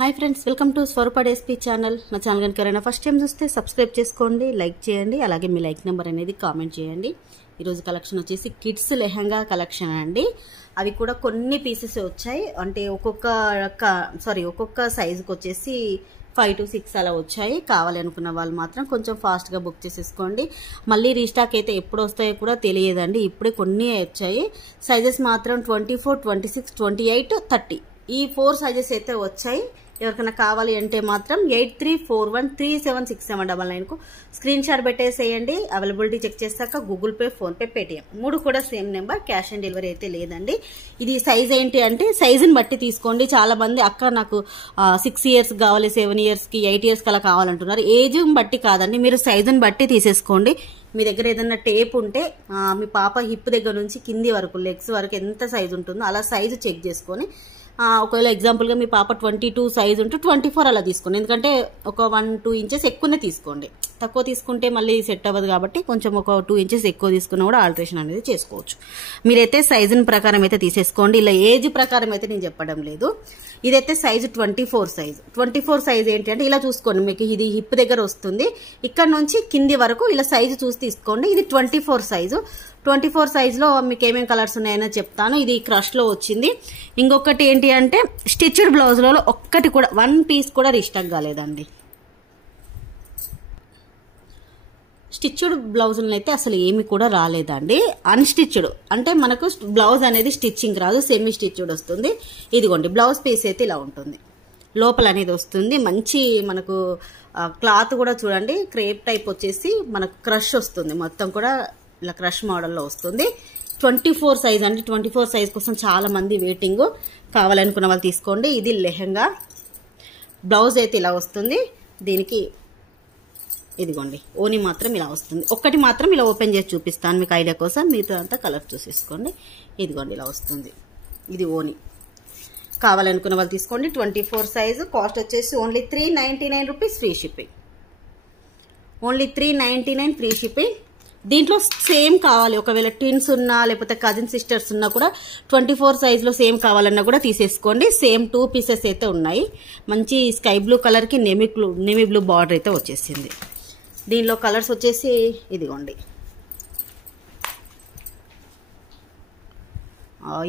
Hi friends, welcome to Swaroopa డేస్పీ channel. నా channel కనుక ఎవరైనా ఫస్ట్ టైం చూస్తే సబ్స్క్రైబ్ చేసుకోండి, లైక్ చేయండి, అలాగే మీ లైక్ నెంబర్ అనేది కామెంట్ చేయండి. ఈరోజు కలెక్షన్ వచ్చేసి కిడ్స్ లెహంగా కలెక్షన్ అండి. అవి కూడా కొన్ని పీసెస్ వచ్చాయి, అంటే ఒక్కొక్క సైజుకి వచ్చేసి 5 to 6 అలా వచ్చాయి. కావాలి అనుకున్న వాళ్ళు మాత్రం కొంచెం ఫాస్ట్గా బుక్ చేసేసుకోండి. మళ్ళీ రీస్టాక్ అయితే ఎప్పుడు వస్తాయో కూడా తెలియదండి, ఇప్పుడే కొన్ని వచ్చాయి. సైజెస్ మాత్రం 24, 26, 28, 30 ఈ 4 సైజెస్ అయితే వచ్చాయి. ఎవరికైనా కావాలి అంటే మాత్రం 8341376799కు స్క్రీన్ షాట్ పెట్టేసేయండి. అవైలబిలిటీ చెక్ చేశాక గూగుల్ పే, ఫోన్పే, పేటిఎం 3 కూడా same number. Cash on delivery అయితే లేదండి. ఇది సైజ్ ఏంటి అంటే సైజుని బట్టి తీసుకోండి. చాలా మంది అక్క నాకు 6 years కావాలి, 7 yearsకి, 8 yearsకి అలా కావాలంటున్నారు. ఏజ్ బట్టి కాదండి, మీరు సైజుని బట్టి తీసేసుకోండి. మీ దగ్గర ఏదైనా టేప్ ఉంటే మీ పాప హిప్ దగ్గర నుంచి కింది వరకు, లెగ్స్ వరకు ఎంత సైజు ఉంటుందో అలా సైజు చెక్ చేసుకొని, ఒకవేళ ఎగ్జాంపుల్గా మీ పాప 22 సైజ్ ఉంటే 24 అలా తీసుకోండి. ఎందుకంటే ఒక 1-2 inches ఎక్కువనే తీసుకోండి. తక్కువ తీసుకుంటే మళ్ళీ సెట్ అవ్వదు కాబట్టి కొంచెం ఒక 2 inches ఎక్కువ తీసుకున్నా కూడా ఆల్టరేషన్ అనేది చేసుకోవచ్చు. మీరైతే సైజుని ప్రకారం అయితే తీసేసుకోండి, ఇలా ఏజ్ ప్రకారం అయితే నేను చెప్పడం లేదు. ఇదైతే సైజు 24 సైజు. 24 సైజ్ ఏంటి అంటే ఇలా చూసుకోండి, మీకు ఇది హిప్ దగ్గర వస్తుంది, ఇక్కడ నుంచి కింది వరకు ఇలా సైజు చూసి తీసుకోండి. ఇది 24 సైజు. 24 సైజులో మీకు ఏమేమి కలర్స్ ఉన్నాయని చెప్తాను. ఇది క్రష్లో వచ్చింది. ఇంకొకటి ఏంటి అంటే స్టిచ్డ్ బ్లౌజ్లలో ఒక్కటి కూడా 1 piece కూడా రీస్టాక్ కాలేదండి. స్టిచ్డ్ బ్లౌజులను అయితే అసలు ఏమి కూడా రాలేదండి. అన్స్టిచ్డ్ అంటే మనకు బ్లౌజ్ అనేది స్టిచ్చింగ్ రాదు, సెమీ స్టిచ్డ్ వస్తుంది. ఇదిగోండి బ్లౌజ్ పీస్ అయితే ఇలా ఉంటుంది, లోపల అనేది వస్తుంది. మంచి మనకు క్లాత్ కూడా చూడండి, క్రేప్ టైప్ వచ్చేసి మనకు క్రష్ వస్తుంది, మొత్తం కూడా ఇలా క్రష్ మోడల్లో వస్తుంది. 24 సైజ్ అండి. 24 సైజ్ కోసం చాలా మంది వెయిటింగ్. కావాలనుకున్న వాళ్ళు తీసుకోండి. ఇది లెహంగా. బ్లౌజ్ అయితే ఇలా వస్తుంది. దీనికి ఇదిగోండి ఓని మాత్రం ఇలా వస్తుంది. ఒక్కటి మాత్రం ఇలా ఓపెన్ చేసి చూపిస్తాను మీకు ఐడియా కోసం, మిగతా అంతా కలర్ చూసేసుకోండి. ఇదిగోండి ఇలా వస్తుంది. ఇది ఓని. కావాలనుకున్న వాళ్ళు తీసుకోండి. 24 సైజు. కాస్ట్ వచ్చేసి only 399 rupees free shipping. Only 399 free shipping. దీంట్లో సేమ్ కావాలి, ఒకవేళ ట్విన్స్ ఉన్నా లేకపోతే కజిన్ సిస్టర్స్ ఉన్నా కూడా 24 సైజులో సేమ్ కావాలన్నా కూడా తీసేసుకోండి. సేమ్ 2 pieces అయితే ఉన్నాయి. మంచి స్కై బ్లూ కలర్కి నేవీ బ్లూ బార్డర్ అయితే వచ్చేసింది. దీనిలో కలర్స్ వచ్చేసి ఇదిగోండి,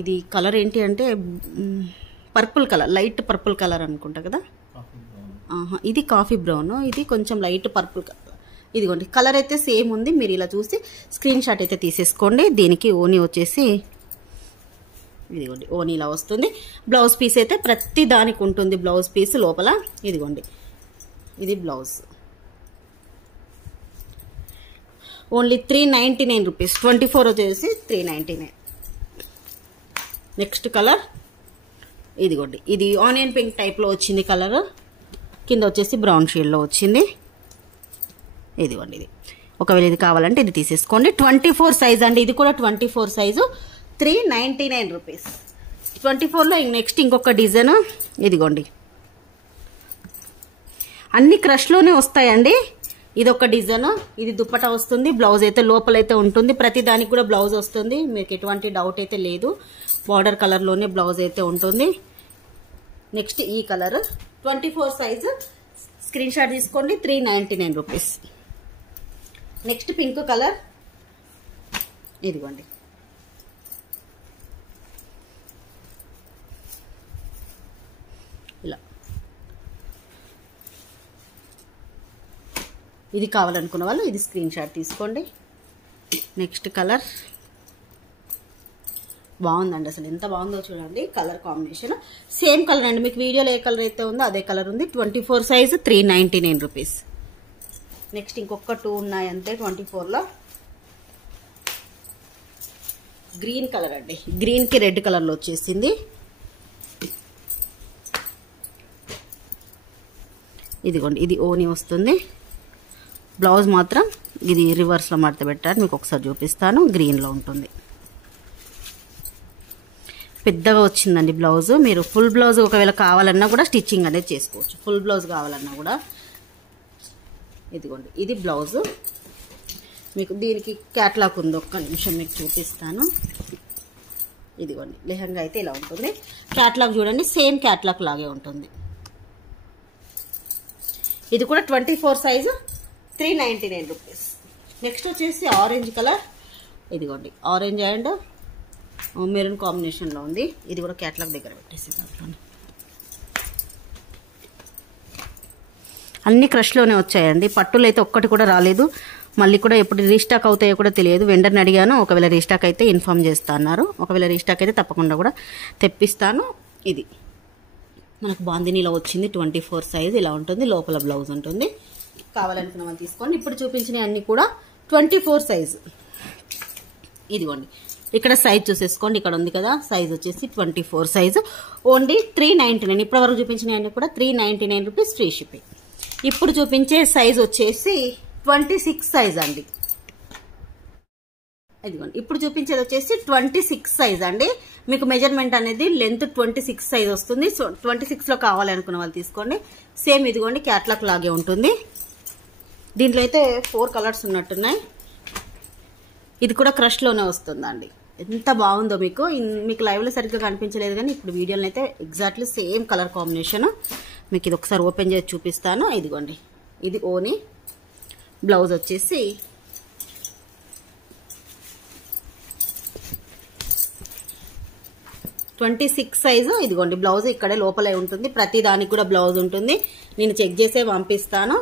ఇది కలర్ ఏంటి అంటే purple colour, light purple colour అనుకుంటా కదా. ఇది కాఫీ బ్రౌన్, ఇది కొంచెం లైట్ పర్పుల్ కలర్. ఇదిగోండి కలర్ అయితే సేమ్ ఉంది. మీరు ఇలా చూసి స్క్రీన్ షాట్ అయితే తీసేసుకోండి. దీనికి ఓని వచ్చేసి ఇదిగోండి ఓని ఇలా వస్తుంది. బ్లౌజ్ పీస్ అయితే ప్రతి దానికి ఉంటుంది, బ్లౌజ్ పీస్ లోపల. ఇదిగోండి ఇది బ్లౌజ్. Only 399 rupees. 24 వచ్చేసి 399. నెక్స్ట్ కలర్ ఇదిగోండి, ఇది ఆనియన్ పింక్ టైప్లో వచ్చింది కలర్, కింద వచ్చేసి బ్రౌన్ షేడ్లో వచ్చింది. ఇదిగోండి ఇది. ఒకవేళ ఇది కావాలంటే ఇది తీసేసుకోండి. 24 సైజ్ అండి. ఇది కూడా 24 సైజు. 399 రూపీస్. 24లో నెక్స్ట్ ఇంకొక డిజైన్. ఇదిగోండి అన్ని క్రష్లోనే వస్తాయండి. ఇది ఒక డిజైన్. ఇది దుప్పటా వస్తుంది, బ్లౌజ్ అయితే లోపలైతే ఉంటుంది. ప్రతి దానికి కూడా బ్లౌజ్ వస్తుంది, మీకు ఎటువంటి డౌట్ అయితే లేదు. బార్డర్ కలర్లోనే బ్లౌజ్ అయితే ఉంటుంది. నెక్స్ట్ ఈ కలర్ 24 సైజు. స్క్రీన్ షాట్ తీసుకోండి. 399 రూపీస్. Next pink colour. ఇదిగోండి ఇలా. ఇది కావాలనుకున్న వాళ్ళు ఇది స్క్రీన్ షాట్ తీసుకోండి. నెక్స్ట్ కలర్ బాగుందండి, అసలు ఎంత బాగుందో చూడండి. కలర్ కాంబినేషన్ సేమ్ కలర్ అండి. మీకు వీడియోలో ఏ కలర్ అయితే ఉందో అదే కలర్ ఉంది. 24 సైజు. 399 రూపీస్. నెక్స్ట్ ఇంకొక 2 ఉన్నాయి అంతే 24లో. గ్రీన్ కలర్ అండి. గ్రీన్కి రెడ్ కలర్లో వచ్చేసింది. ఇదిగోండి ఇది ఓని వస్తుంది. బ్లౌజ్ మాత్రం ఇది రివర్స్లో మడత పెట్టారు, మీకు ఒకసారి చూపిస్తాను. గ్రీన్లో ఉంటుంది. పెద్దగా వచ్చిందండి బ్లౌజ్. మీరు ఫుల్ బ్లౌజ్ ఒకవేళ కావాలన్నా కూడా స్టిచ్చింగ్ అనేది చేసుకోవచ్చు, ఫుల్ బ్లౌజ్ కావాలన్నా కూడా. ఇదిగోండి ఇది బ్లౌజ్. మీకు దీనికి క్యాట్లాగ్ ఉంది, ఒక్క నిమిషం మీకు చూపిస్తాను. ఇదిగోండి లెహంగా అయితే ఇలా ఉంటుంది. క్యాట్లాగ్ చూడండి, సేమ్ క్యాట్లాగ్ లాగే ఉంటుంది. ఇది కూడా 24 సైజు 399 రూపీస్. నెక్స్ట్ వచ్చేసి ఆరెంజ్ కలర్, ఇదిగోండి ఆరెంజ్ అండ్ మెరూన్ కాంబినేషన్లో ఉంది. ఇది కూడా క్యాటలాగ్ దగ్గర పెట్టేసి దాంట్లో అన్ని క్రష్లోనే వచ్చాయండి. పట్టులు అయితే ఒక్కటి కూడా రాలేదు. మళ్ళీ కూడా ఎప్పుడు రీస్టాక్ అవుతాయో కూడా తెలియదు. వెండర్ని అడిగాను, ఒకవేళ రీస్టాక్ అయితే ఇన్ఫామ్ చేస్తా అన్నారు. ఒకవేళ రీస్టాక్ అయితే తప్పకుండా కూడా తెప్పిస్తాను. ఇది మనకు బాందినీలో వచ్చింది 24 సైజ్ ఇలా ఉంటుంది. లోపల బ్లౌజ్ ఉంటుంది. కావాలనుకున్న వాళ్ళు తీసుకోండి. ఇప్పుడు చూపించిన అన్ని కూడా 24 సైజు. ఇదిగోండి ఇక్కడ సైజ్ చూసేసుకోండి. ఇక్కడ ఉంది కదా సైజ్ వచ్చేసి 24 సైజు. ఓన్లీ 399. ఇప్పటి వరకు చూపించిన అన్ని కూడా 399 రూపీస్ ఫ్రీ షిప్పింగ్. ఇప్పుడు చూపించే సైజ్ వచ్చేసి 26 సైజ్ అండి. ఇదిగోండి ఇప్పుడు చూపించేది వచ్చేసి 26 సైజ్ అండి. మీకు మెజర్మెంట్ అనేది లెంత్ 26 సైజ్ వస్తుంది. సో 26లో కావాలనుకున్న వాళ్ళు తీసుకోండి. సేమ్ ఇదిగోండి క్యాట్లాగ్ లాగే ఉంటుంది. దీంట్లో అయితే 4 కలర్స్ ఉన్నట్టున్నాయి. ఇది కూడా క్రష్లోనే వస్తుందండి. ఎంత బాగుందో మీకు లైవ్లో సరిగ్గా కనిపించలేదు కానీ ఇప్పుడు వీడియోలో అయితే ఎగ్జాక్ట్లీ సేమ్ కలర్ కాంబినేషన్. మీకు ఇది ఒకసారి ఓపెన్ చేసి చూపిస్తాను. ఇదిగోండి ఇది ఓని. బ్లౌజ్ వచ్చేసి సైజు. ఇదిగోండి బ్లౌజ్ ఇక్కడే లోపలే ఉంటుంది. ప్రతి దానికి కూడా బ్లౌజ్ ఉంటుంది. నేను చెక్ చేసే పంపిస్తాను.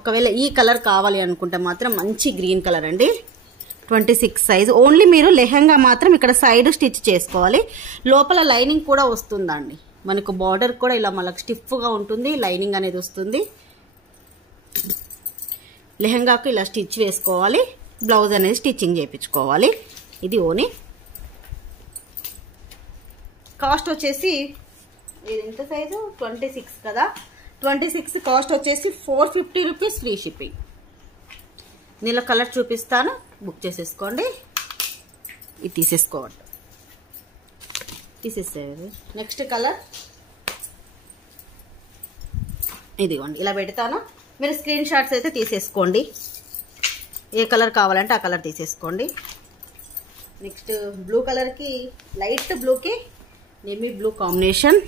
ఒకవేళ ఈ కలర్ కావాలి అనుకుంటే మాత్రం మంచి గ్రీన్ కలర్ అండి. 26 సైజ్. ఓన్లీ మీరు లెహంగా మాత్రం ఇక్కడ సైడ్ స్టిచ్ చేసుకోవాలి. లోపల లైనింగ్ కూడా వస్తుందండి. మనకు బార్డర్ కూడా ఇలా మనకు స్టిఫ్గా ఉంటుంది. లైనింగ్ అనేది వస్తుంది. లెహంగాకు ఇలా స్టిచ్ వేసుకోవాలి. బ్లౌజ్ అనేది స్టిచ్చింగ్ చేయించుకోవాలి. ఇది ఓని. కాస్ట్ వచ్చేసి ఇది ఎంత సైజు 26 కదా. 26 కాస్ట్ వచ్చేసి 450 రూపీస్ ఫ్రీ షిప్పింగ్. నీళ్ళ కలర్ చూపిస్తాను, బుక్ చేసేసుకోండి. ఇది తీసేసుకోండి. తీసేసేది. నెక్స్ట్ కలర్ ఇదిగోండి ఇలా పెడతాను. మీరు స్క్రీన్ షాట్స్ అయితే తీసేసుకోండి. ఏ కలర్ కావాలంటే ఆ కలర్ తీసేసుకోండి. నెక్స్ట్ బ్లూ కలర్కి లైట్ బ్లూకి నేమీ బ్లూ కాంబినేషన్.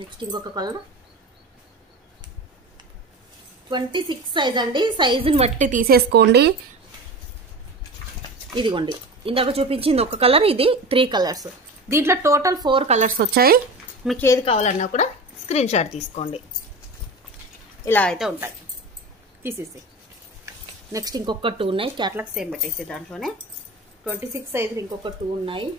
నెక్స్ట్ ఇంకొక కలర్ 26 సైజ్ అండి. సైజుని బట్టి తీసేసుకోండి. ఇదిగోండి ఇందాక చూపించింది ఒక కలర్, ఇది 3 కలర్స్. దీంట్లో టోటల్ 4 కలర్స్ వచ్చాయి. మీకు ఏది కావాలన్నా కూడా స్క్రీన్ షాట్ తీసుకోండి. ఇలా అయితే ఉంటాయి. తీసేసి నెక్స్ట్ ఇంకొక 2 ఉన్నాయి. క్యాట్లాగ్ సేమ్ పెట్టేసి దాంట్లోనే 26 సైజులు ఇంకొక 2 ఉన్నాయి.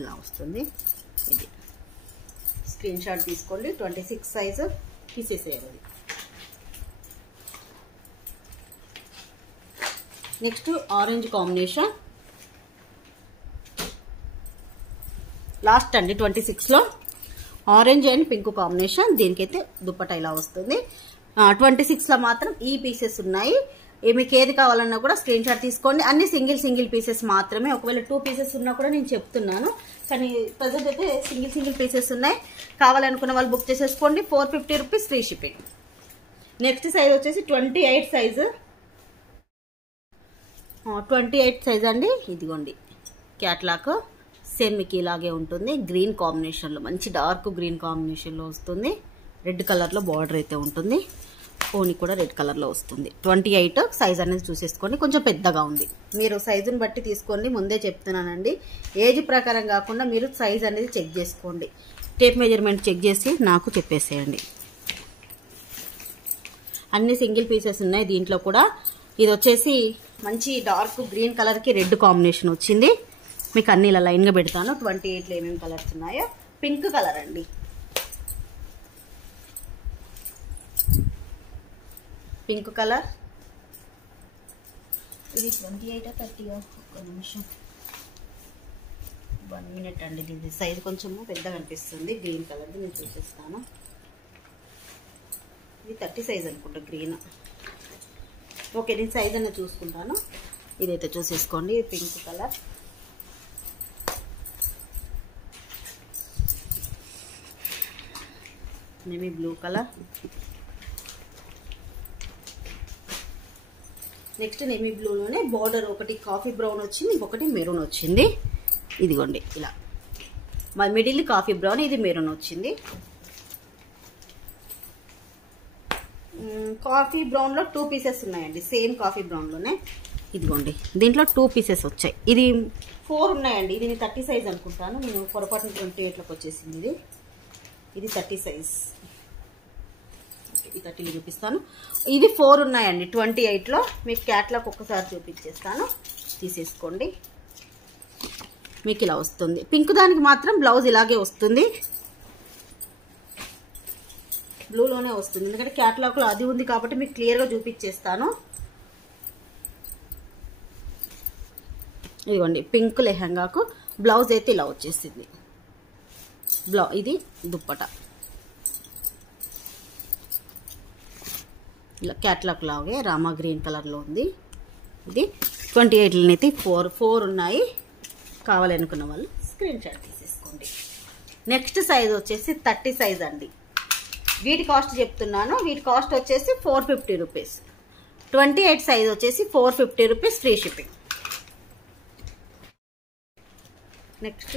ఇలా వస్తుంది. ఇది స్క్రీన్ షాట్ తీసుకోండి. 26 సైజు తీసేసేయాలి. నెక్స్ట్ ఆరెంజ్ కాంబినేషన్ లాస్ట్ అండి. 26లో ఆరెంజ్ అండ్ పింక్ కాంబినేషన్. దీనికైతే దుప్పట ఇలా వస్తుంది. 26లో మాత్రం ఈ పీసెస్ ఉన్నాయి. మీకు ఏది కావాలన్నా కూడా స్క్రీన్ షాట్ తీసుకోండి. అన్ని సింగిల్ పీసెస్ మాత్రమే. ఒకవేళ 2 పీసెస్ ఉన్నా కూడా నేను చెప్తున్నాను, కానీ ప్రజెంట్ అయితే సింగిల్ పీసెస్ ఉన్నాయి. కావాలనుకున్న వాళ్ళు బుక్ చేసేసుకోండి. 450 rupees free shipping. Next size వచ్చేసి 28 సైజు. 28 సైజ్ అండి. ఇదిగోండి క్యాట్లాగ్ సేమ్ మీకు ఇలాగే ఉంటుంది. గ్రీన్ కాంబినేషన్లో మంచి డార్క్ గ్రీన్ కాంబినేషన్లో వస్తుంది. రెడ్ కలర్లో బార్డర్ అయితే ఉంటుంది. ఓని కూడా రెడ్ కలర్లో వస్తుంది. 28 సైజ్ అనేది చూసేసుకోండి. కొంచెం పెద్దగా ఉంది. మీరు సైజుని బట్టి తీసుకోండి. ముందే చెప్తున్నానండి, ఏజ్ ప్రకారం కాకుండా మీరు సైజ్ అనేది చెక్ చేసుకోండి. టేప్ మెజర్మెంట్ చెక్ చేసి నాకు చెప్పేసేయండి. అన్ని సింగిల్ పీసెస్ ఉన్నాయి దీంట్లో కూడా. ఇది వచ్చేసి మంచి డార్క్ గ్రీన్ కలర్కి రెడ్ కాంబినేషన్ వచ్చింది. మీకు అన్ని ఇలా లైన్గా పెడతాను. 28లో ఏమేమి కలర్స్ ఉన్నాయో. పింక్ కలర్ అండి. పింక్ కలర్ ఇది 28 30 ఒక్క నిమిషం 1 మినిట్ అండి. ఇది సైజ్ కొంచెము పెద్దగా అనిపిస్తుంది. గ్రీన్ కలర్ది నేను చూసేస్తాను. ఇది 30 సైజ్ అనుకుంటా గ్రీన్. ఓకే నేను సైజ్ అన్న చూసుకుంటాను. ఇదైతే చూసేసుకోండి. Pink colour navy blue colour. Next navy బ్లూలోనే బార్డర్ ఒకటి కాఫీ బ్రౌన్ వచ్చింది, ఇంకొకటి మెరూన్ వచ్చింది. ఇదిగోండి ఇలా మిడిల్ కాఫీ బ్రౌన్, ఇది మెరూన్ వచ్చింది. కాఫీ బ్రౌన్లో 2 పీసెస్ ఉన్నాయండి, సేమ్ కాఫీ బ్రౌన్లోనే. ఇదిగోండి దీంట్లో 2 పీసెస్ వచ్చాయి. ఇది 4 ఉన్నాయండి. ఇది 30 సైజ్ అనుకుంటాను, నేను పొరపాటున 28లోకి వచ్చేసింది. ఇది 30 సైజ్. ఈ 30లో చూపిస్తాను. ఇది 4 ఉన్నాయండి 28లో. మీకు క్యాట్లాగ్ ఒక్కసారి చూపించేస్తాను, తీసేసుకోండి. మీకు ఇలా వస్తుంది. పింక్ దానికి మాత్రం బ్లౌజ్ ఇలాగే వస్తుంది, బ్లూలోనే వస్తుంది. ఎందుకంటే క్యాట్లాగ్లో అది ఉంది కాబట్టి మీకు క్లియర్గా చూపించేస్తాను. ఇదిగోండి పింక్ లెహంగాకు బ్లౌజ్ అయితే ఇలా వచ్చేసింది. ఇది దుప్పట ఇలా క్యాట్లాగ్ లాగే రామా గ్రీన్ కలర్లో ఉంది. ఇది 28లోనైతే 4 ఉన్నాయి. కావాలనుకున్న వాళ్ళు స్క్రీన్ షాట్ తీసేసుకోండి. నెక్స్ట్ సైజ్ వచ్చేసి 30 సైజ్ అండి. వీటి కాస్ట్ చెప్తున్నాను. వీటి కాస్ట్ వచ్చేసి 450 రూపీస్. 28 సైజ్ వచ్చేసి 450 rupees, free shipping. Next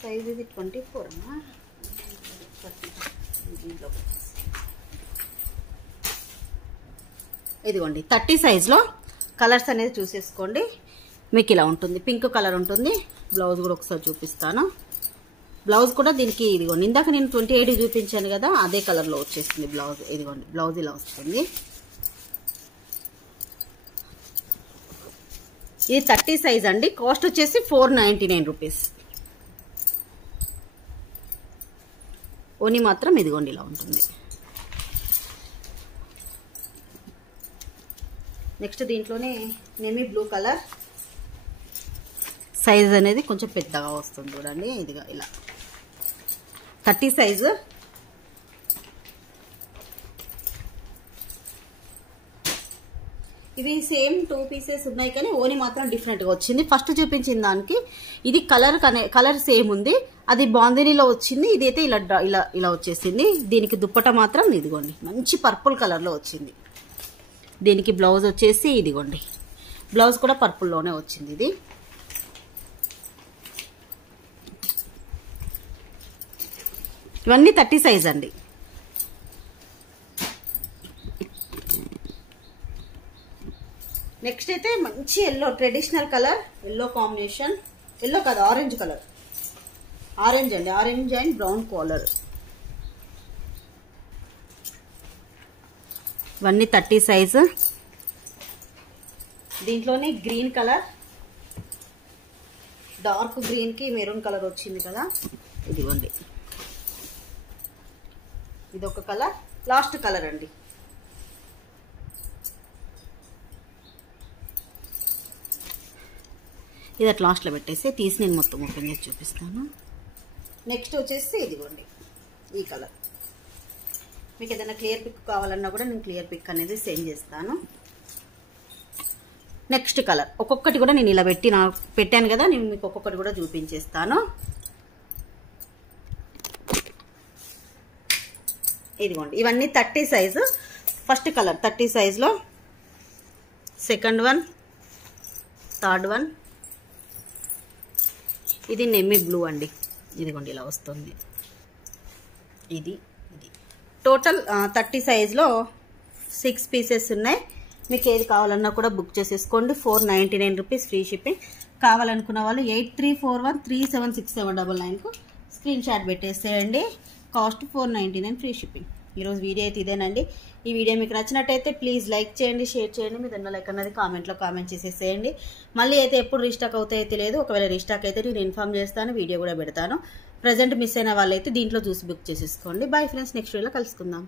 size ఇది 24 అమ్మా. ఇదిగోండి 30 సైజ్లో కలర్స్ అనేది చూసేసుకోండి. మీకు ఇలా ఉంటుంది, పింక్ కలర్ ఉంటుంది. బ్లౌజ్ కూడా ఒకసారి చూపిస్తాను. బ్లౌజ్ కూడా దీనికి ఇదిగోండి ఇందాక నేను 28 చూపించాను కదా, అదే కలర్లో వచ్చేస్తుంది బ్లౌజ్. ఇదిగోండి బ్లౌజ్ ఇలా వస్తుంది. ఇది 30 సైజ్ అండి. కాస్ట్ వచ్చేసి 499 రూపీస్. ఓని మాత్రం ఇదిగోండి ఇలా ఉంటుంది. నెక్స్ట్ దీంట్లోనే నేమీ బ్లూ కలర్. సైజ్ అనేది కొంచెం పెద్దగా వస్తుంది చూడండి. ఇదిగా ఇలా 30 సైజు. ఇవి సేమ్ 2 పీసెస్ ఉన్నాయి కానీ ఓని మాత్రం డిఫరెంట్గా వచ్చింది. ఫస్ట్ చూపించిన దానికి ఇది కలర్ సేమ్ ఉంది, అది బాందినీలో వచ్చింది. ఇదైతే ఇలా ఇలా ఇలా వచ్చేసింది. దీనికి దుప్పట మాత్రం ఇదిగోండి మంచి పర్పుల్ కలర్లో వచ్చింది. దీనికి బ్లౌజ్ వచ్చేసి ఇదిగోండి, బ్లౌజ్ కూడా పర్పుల్లోనే వచ్చింది. ఇది ఇవన్నీ 30 సైజ్ అండి. నెక్స్ట్ అయితే మంచి yellow, traditional colour, yellow combination. Yellow కాదు, ఆరెంజ్ కలర్. ఆరెంజ్ అండి, ఆరెంజ్ అండ్ బ్రౌన్ కలర్. ఇవన్నీ 30 సైజు. దీంట్లోనే గ్రీన్ కలర్, డార్క్ గ్రీన్కి మెరూన్ కలర్ వచ్చింది కదా, ఇదిగోండి ఇదొక కలర్. లాస్ట్ కలర్ అండి. ఇది అట్లా లాస్ట్లో పెట్టేసి తీసి నేను మొత్తం ఓపెన్ చేసి చూపిస్తాను. నెక్స్ట్ వచ్చేసి ఇదిగోండి ఈ కలర్. మీకు ఏదైనా క్లియర్ పిక్ కావాలన్నా కూడా నేను క్లియర్ పిక్ అనేది సెండ్ చేస్తాను. నెక్స్ట్ కలర్ ఒక్కొక్కటి కూడా నేను ఇలా పెట్టాను కదా, నేను మీకు ఒక్కొక్కటి కూడా చూపించేస్తాను. ఇదిగోండి ఇవన్నీ 30 సైజు. ఫస్ట్ కలర్ 30 సైజులో, సెకండ్ వన్, థర్డ్ వన్. ఇది నెమ్మీ బ్లూ అండి. ఇదిగోండి ఇలా వస్తుంది. ఇది టోటల్ 30 సైజులో 6 పీసెస్ ఉన్నాయి. మీకు ఏది కావాలన్నా కూడా బుక్ చేసేసుకోండి. 499 రూపీస్, ఫ్రీ షిప్పింగ్. కావాలనుకున్న వాళ్ళు 8341376799కు స్క్రీన్ షాట్ పెట్టేసేయండి. Cost 499, free shipping. ఈరోజు వీడియో అయితే ఇదేనండి. ఈ వీడియో మీకు నచ్చినట్టయితే ప్లీజ్ లైక్ చేయండి, షేర్ చేయండి. మీ దాంట్లో లైక్ అన్నది కామెంట్లో కామెంట్ చేసేసేయండి. మళ్ళీ అయితే ఎప్పుడు రీస్టాక్ అవుతాయో తెలియదు. ఒకవేళ రీస్టాక్ అయితే నేను ఇన్ఫామ్ చేస్తాను, వీడియో కూడా పెడతాను. ప్రజెంట్ మిస్ అయిన వాళ్ళైతే దీంట్లో చూసి బుక్ చేసేసుకోండి. బాయ్ ఫ్రెండ్స్, నెక్స్ట్ వీడియోలో కలుసుకుందాం.